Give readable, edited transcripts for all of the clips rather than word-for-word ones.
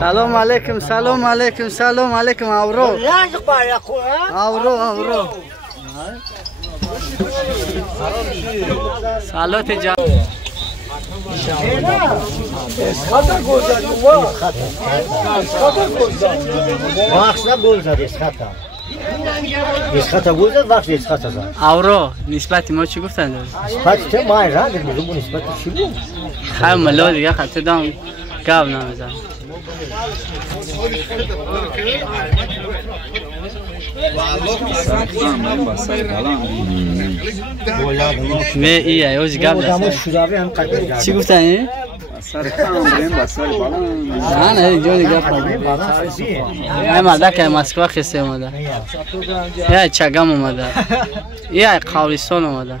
سلام علیکم سلام علیکم سلام علیکم اورو اورو سلات جان اسخطا گل زد وقتی اسخطا زد اورو نسبت ما چی گفتن داره؟ نسبت چه ما را میگم نسبت چی بود؟ خیلی ملا دیگه خطا دام گاب نمیزن نه ایه اوج گاب دست چی گفتن این؟ نه جونی گپ نه مردا که مسکو خسته اومده یا چگم اومده یا قاوریستان اومده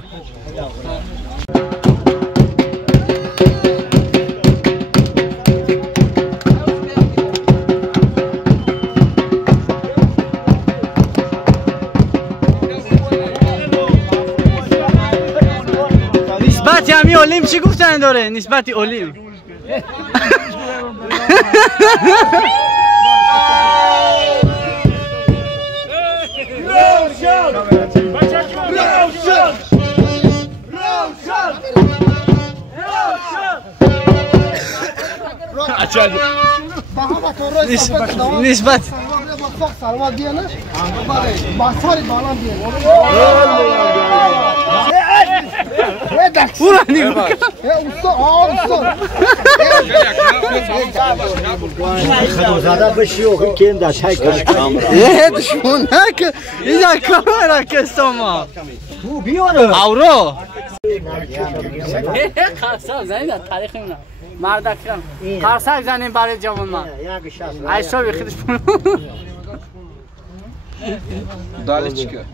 نسبت همی اولیم چی گفتن داره نسبت اولیم نسبت خدوزاده بشی و که در چای دشمنک اینجا کامرا کستما بیاره اورو قرصا زنید تاریخ اینا مردکم قرصا زنیم برای جوان ما ایسا بخیدش دالی چیکار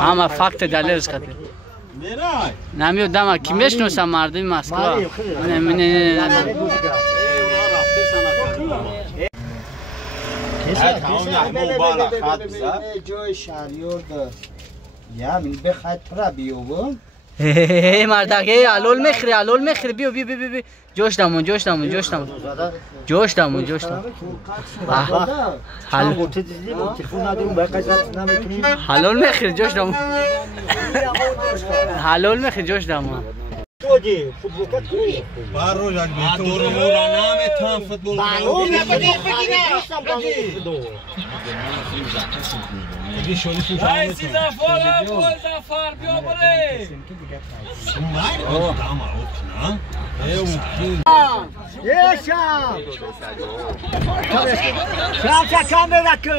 همه فکت دلیلش خطی نمیو دم کی میشناسم مردم مسکو جای شهریار یا من بخاطر پرا بیوم مردکه علول میخری بیو جوش دامون حلال میخری جوش دامون حلال میخری جوش دامون بار روز از بیتور نام تام فوتبال زفر بیا بره شام کامera کن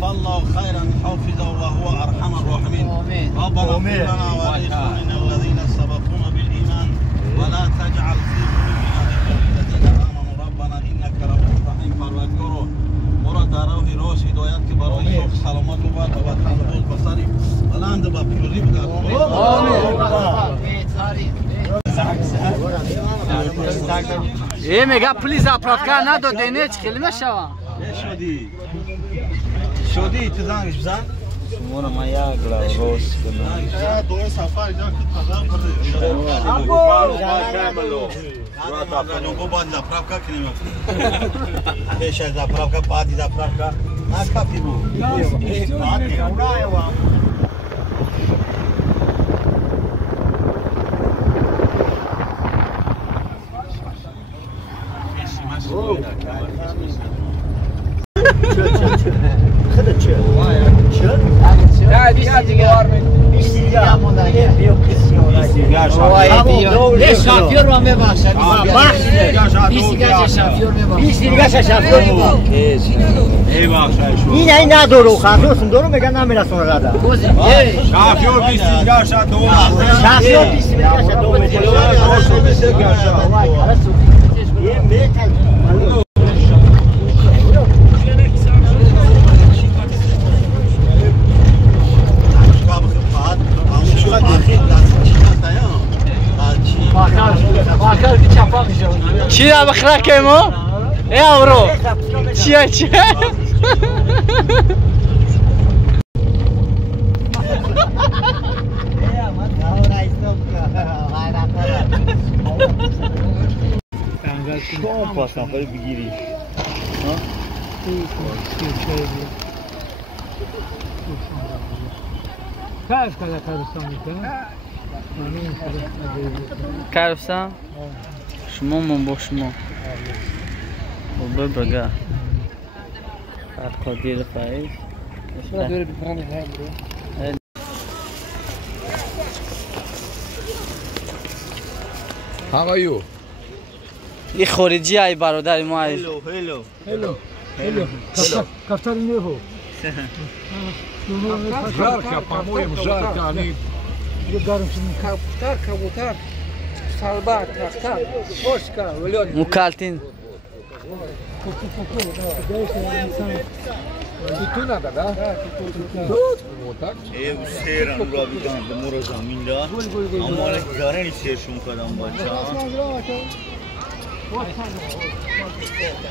فالله خيرا حافظا وهو ارحم الراحمين ربنا اغفر لنا ولاخواننا الذين سبقونا بالايمان ولا تجعل في قلوبنا الذين امنوا ربنا انك رؤوف رحيم فرجورو مراد روحي روش هدايات که برای شوق سلامت و بعد و تنبول بصری الان با پیروزی بده ای میگه پلیس اپراتکار نداده نه چه کلمه شوا شدی تو زنگش بزن مورا ما یا گلاوس کنم دو سفر اینجا که تمام کرده ابو بعد zapravka کنیم پیش zapravka بعد zapravka نه کافی بود بعد اونای و خدا چه؟ نه دیگه دیگه بیسیگاه مونده بیو یه شافیور رو هم ببخشد بیسیگاه شافیور ببخشد بیسیگاه شافیور این ندارو خواهدوستم دارو میگن نمیرسون راده شافیور بیسیگاه شافیور شافیور بیسیگاه شافیور آخر که چپا میشه. چی را بخرا که ما؟ اورو چیه؟ شما پاس نفری بگیری کارش کده کارستان میکنه؟ کارستان؟ شما من با شما با بگه قدیر فایز How are you? این خارجی های برادر ما هست. Hello. Kaftar ne ho? Жарко, по-моему, жарко. Они Kabutar. Salbat, kaftar. Boşka, ölüyor. مکالتین Туту надо, да? Вот так. سیران را بیدن به مورا زمین دا اما گزاره نیستیشون کدام بچه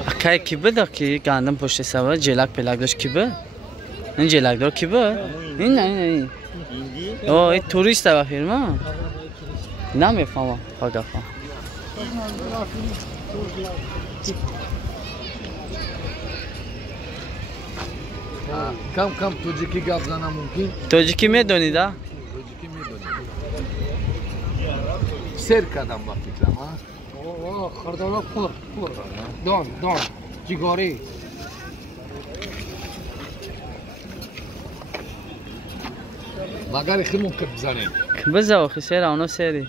اکای کی بده که گندم پشت سوار جلک پلاک داشت کی به؟ این جلک دار کی به؟ این نه این توریست با فیلم نمیفهمم خدا فهم کم توجیکی گپ زنم ممکن؟ توجیکی میدونی دا؟ توجیکی میدونی سر کدم با فکرم ها؟ خردالا پر دان جیگاری مگر خیلی ممکن بزنیم که بزا آخی سیر اونا سیری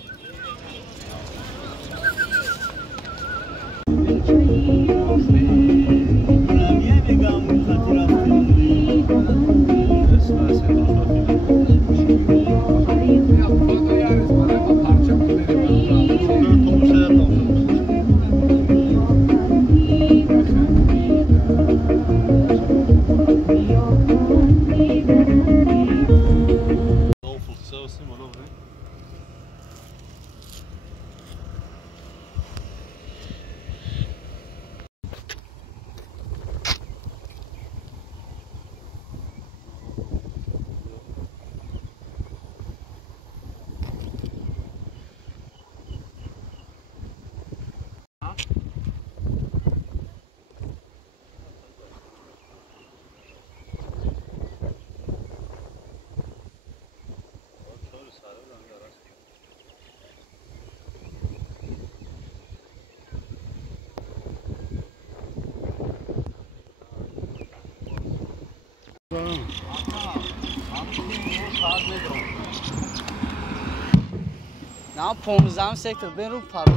نه 15 سکتور برو پرو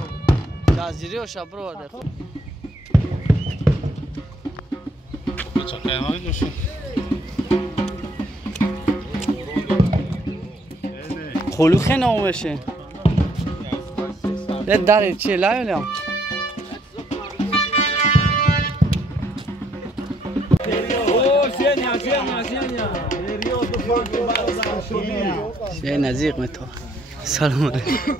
جزیره و شب رو آده بچه قیمه دوشون خلو خیلی نامشه ده داره چیه لایو سه نزدیک متو سلام علیکم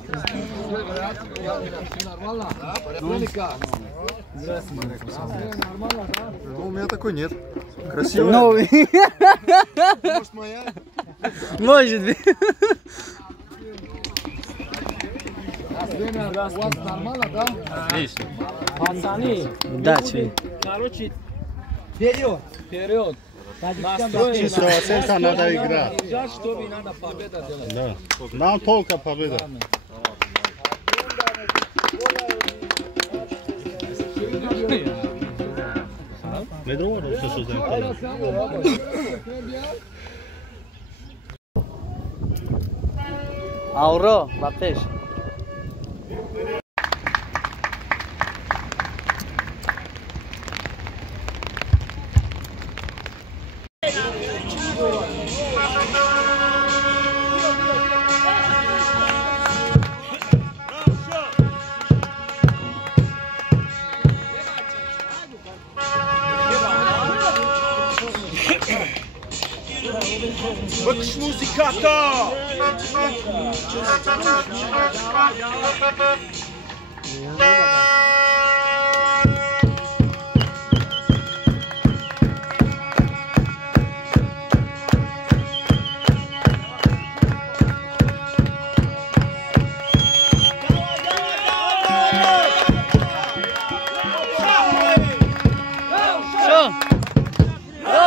У меня такой нет. Красивая? Новый. Может, моя? Может быть. Да, че? Вперед! Чисто оценка надо играть. Чтобы надо победа делать. Да. Нам только победа. Не друго, все що знаєте. Ауро, бапеш. Bakış muzikata!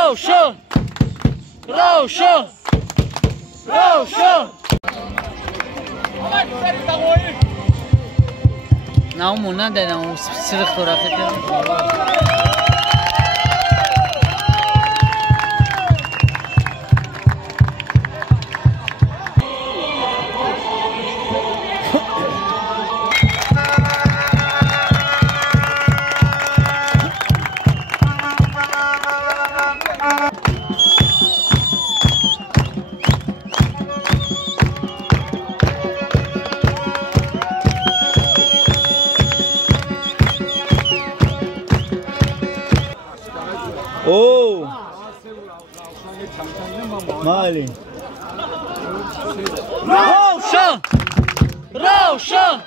روشن روشن روشن نه اون مونن دیدم اون سرخ تو رفته اوه مالی روشن روشن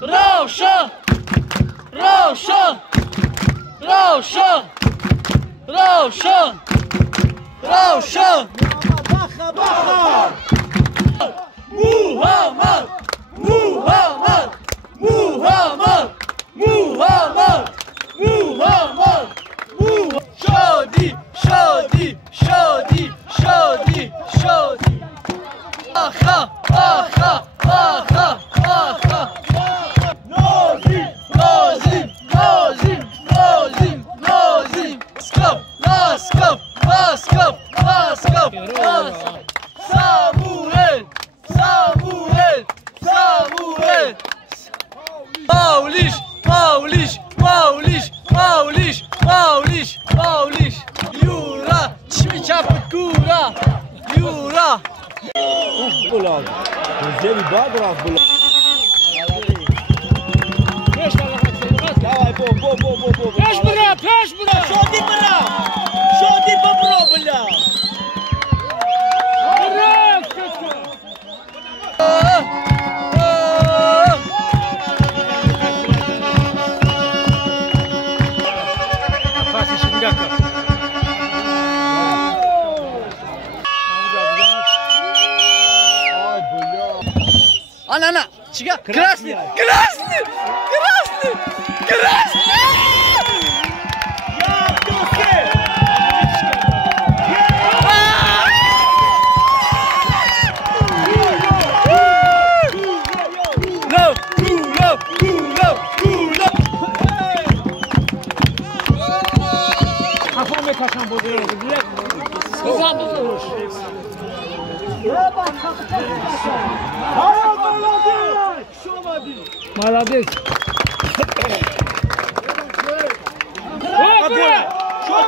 روشن روشن روشن روشن روشن محمد محمد محمد محمد محمد شادی شادی شادی شادی شادی آخا آخا آخا آخا نازیم نازیم نازیم نازیم نازیم اسکاپ لاسکاپ لاسکاپ لاسکاپ ساموئل ساموئل ساموئل پاولیش پاولیش پاولیش پاولیش پاولیش پاولیش یورا چی میچپه گورا یورا بلاد زیادی باد راست بلاد پیش برا پیش برا شادی برا شادی برا بلا Ana, чига? Красный! Красный! Красный! Красный! Молодец.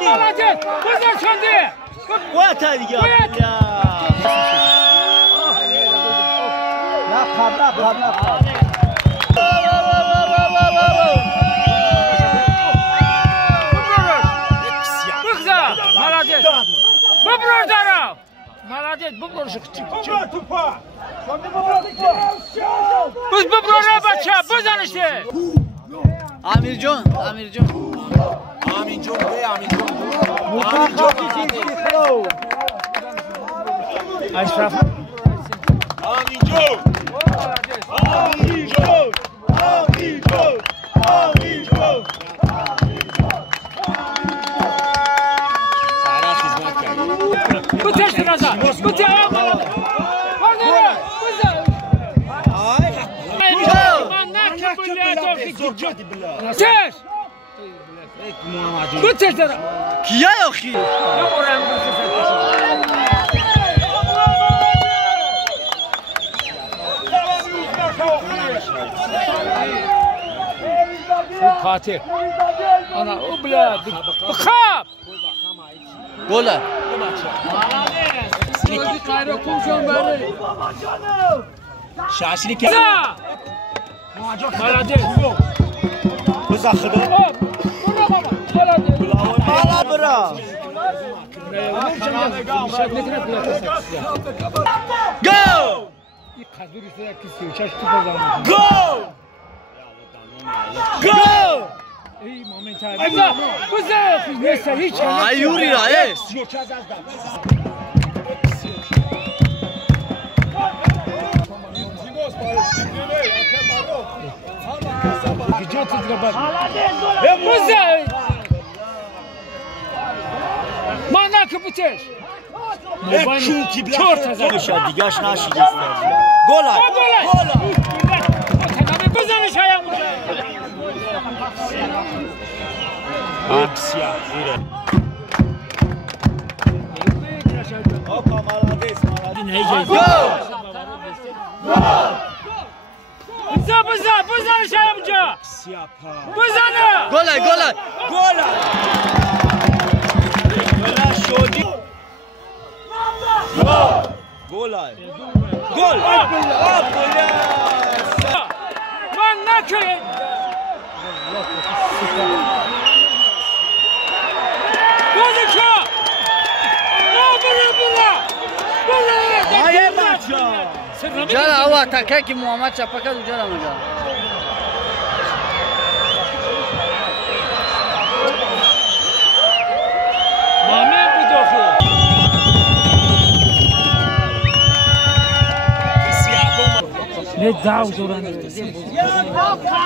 Молодец. Куда шанди? وقت دیگه لا قبل Молодец. Бобров дарав. Молодец, Бобров же. Biz Bobrova bacha, bozanishdi. Amirjon, Amirjon. Aminjon be, Aminjon. Aminjon. Ashraf. Aminjon. Aminjon. Aminjon. Aminjon. Sara xizmat kardi. Bu tashdi nazar. Bu tashdi. Çeş! Bu çeşler. Kiya yoxi? Fatih. Ana o blad. Xab. Gola. Seni kayra kumşon bari. شاشلی که Молодец. بزخده بالا برا Go! این قدوری شده که 36 تو بزنه. گل! گل! ای مومنت های بزن نیست هیچ یوری رایس من نکبوتش شوکی بلند شد دیگهش نشید گل بزنش های همونجا اکسیا ایره آقا مالادیس بزنش های همونجا بزنه گل شدی گل من نکنم بازشا آیه بچه جالا هوا تکه که محمد چپکه دو جالا مجا مامه بداخل نه داو دوران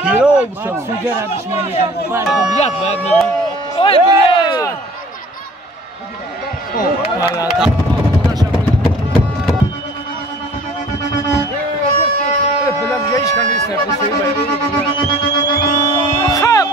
پیرو بسان سوگر هدش میگم باید بیاد اوی بیاد بلام جایش کنی سرپسی خب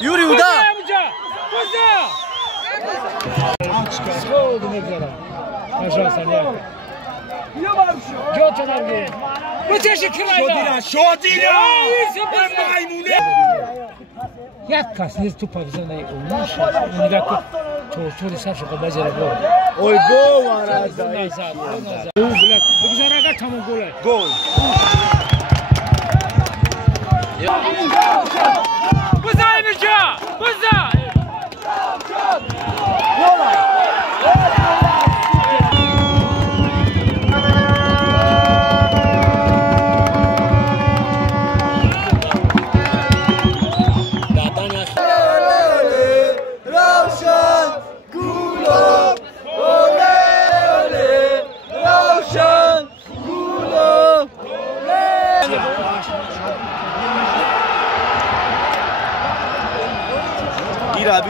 یوری اودا یک کس نیست تو پاکستان اونش نگاه کن چوری سر شد بجره گل اوی گل مارد بگذار اگر تمام گله گل بزن اینجا بزن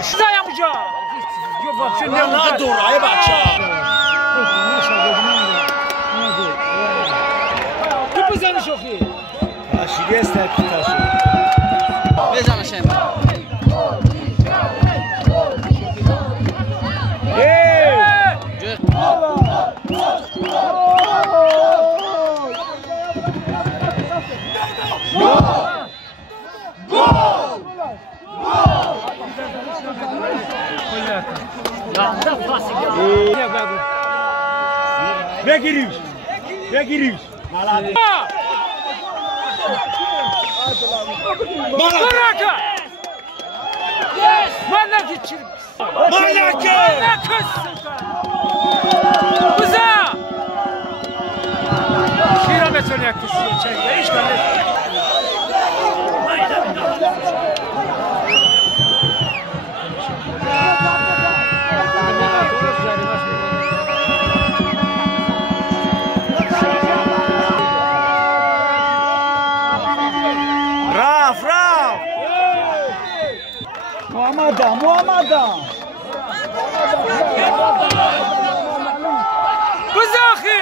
Zdaję mu cię! Na dura, jebacza! Ty pozwolisz ochy! Asi jest taki taszy. بزن شما Begiriş! Begiriş! Baraka! Malaki çirk! Malaki! Buza! Şira meçhul yakısı çekme, iş kalır. Muhammada! Buzaxi!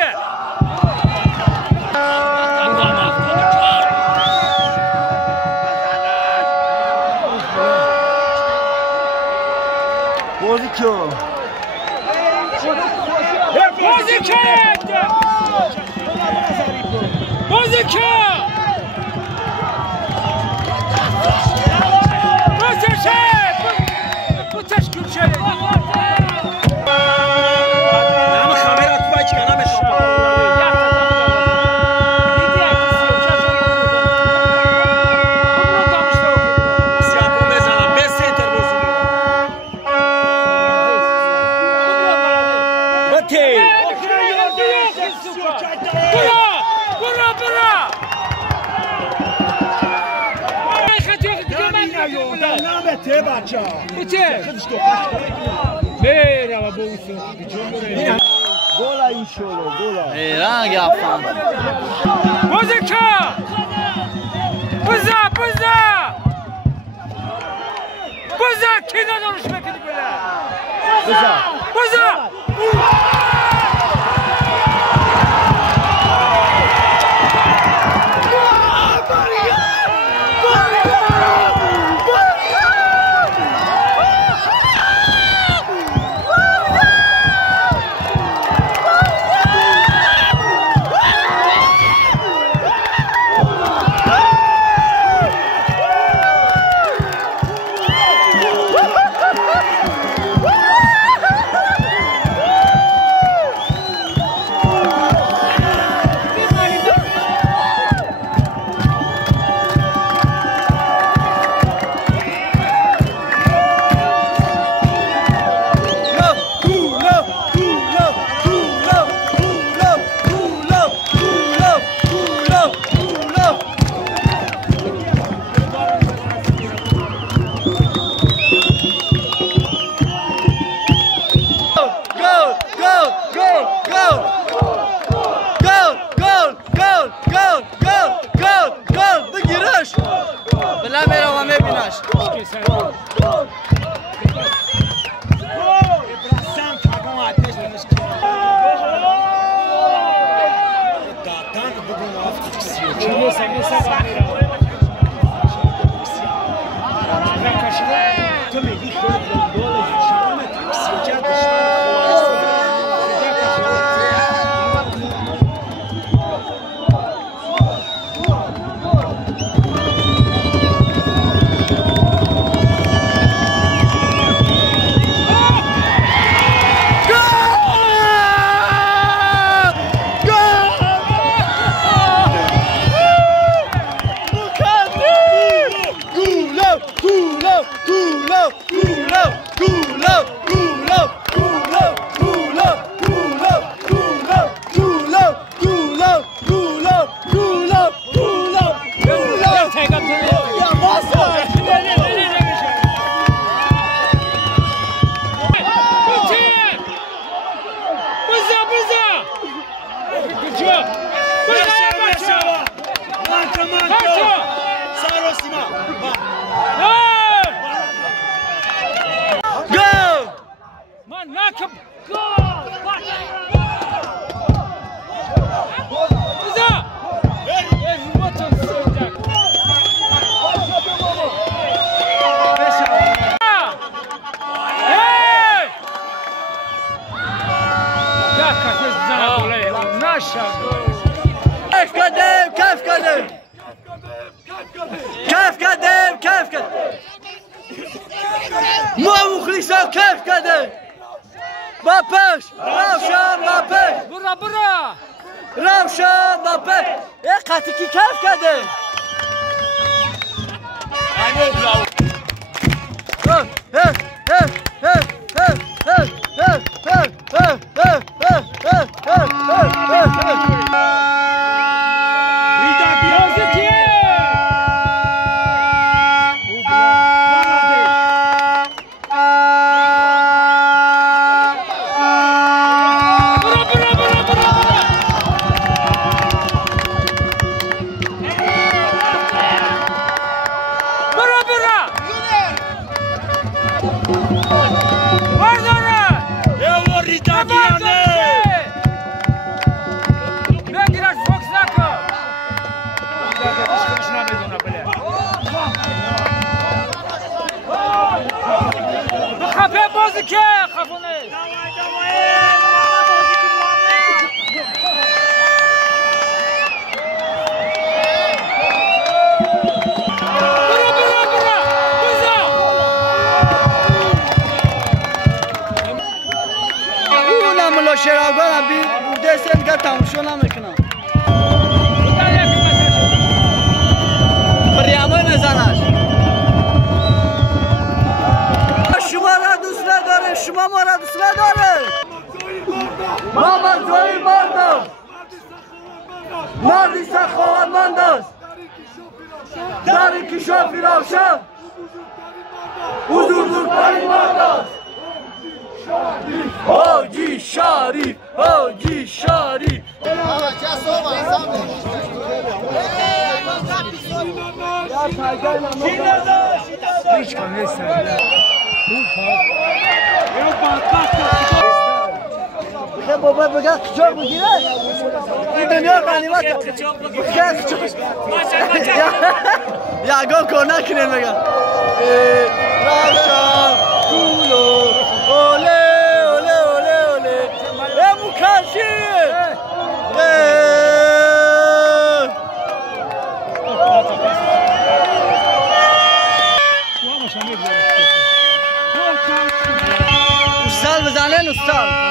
بازی کن بازی کرد بازی کرد بازی کرد bu teşkil şey همه خبرات باید که نمیشه گولا این شلو گولا رنگ افغان بازی کرد بزا بزا بزا کی ندارش بکنی بله بزا بزا برا کافه بازی که خفونه ملا شرابگاه بی بوده سن که تماشا نمیکنم پریامه نزنش شما را دوست نداره شما ما را دوست نداره محمد زایی مرد است مردی سخاوتمند است در انکشاف روشن بزرگترین مرد است حاجی شریف حاجی شریف هیچ کم نیست خیلی بابا بگه کچاق بگیره این دنیا غنیمت یگاه کار نکنین بگه روشن کولو اوله اوله اوله اوله مکاشی استاد بزنن استاد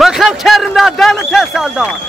بخم کرم دادن تسالدان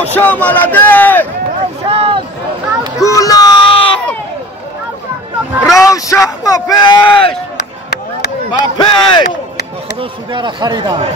روشن молодец! كله روشن با پیش! با پیش! خدا سوده را خریدم